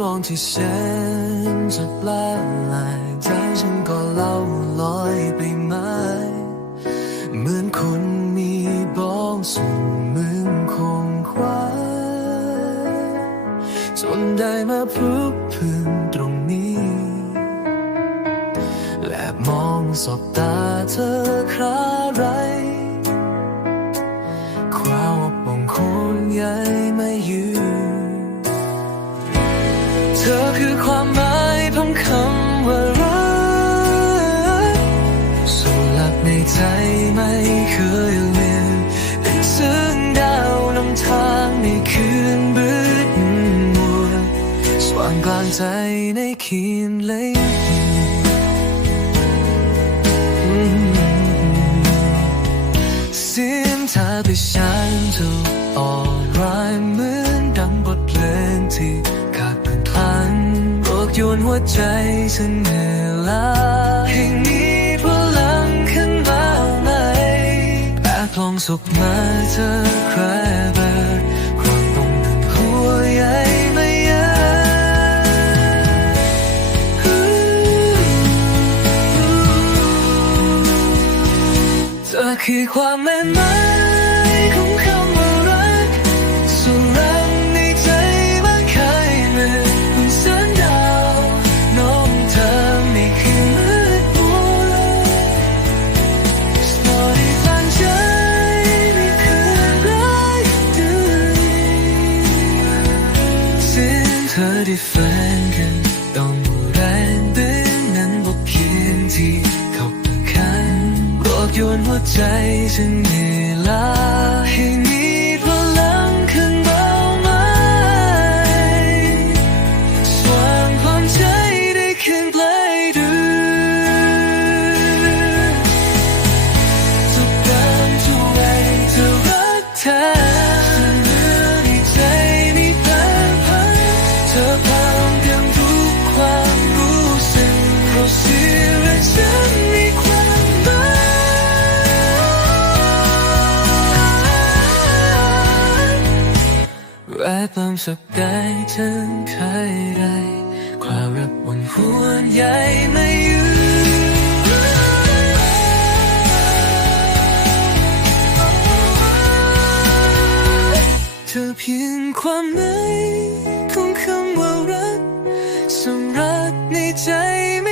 ลองที่ฉันจะแปลลายใจฉันก็เล่าลอยไปไหมเหมือนคนมีบ้องส่งมึงคงคว้าจนได้มาพบเพื่อนตรงนี้ และมองสบตาเธอคราไรความว่าปองคนใหญ่ไม่ยืน เธอคือความหมายของคำว่ารักส่วนหลักในใจไม่เคยลือนเป็นซึ่งดาวนำทางในคืนมืดมัวสว่างกลางใจในคืนเล็กเสียงเธอที่ฉันจะอ่อนรายเหมือ วใจฉันเหนื่อยล้าให้มีพลังขึ้นมาไหมแอบลองสุขมาเธอใครเบิดความตรงถึงหัวใหญ่ไม่ยอะเธอคือความแม่นม้ข ที่แฟนกันต้องแรงดึงนั้นบอกเพียงที่เขาประคันรอกโยนหัวใจฉันเหนื่อยล้าให้มี แวบลมสักได้ถึงใครไรความรักบนหัวใหญ่ไม่ยู่เธอเพียงความหมายของคำว่ารักส่งรักในใจไม่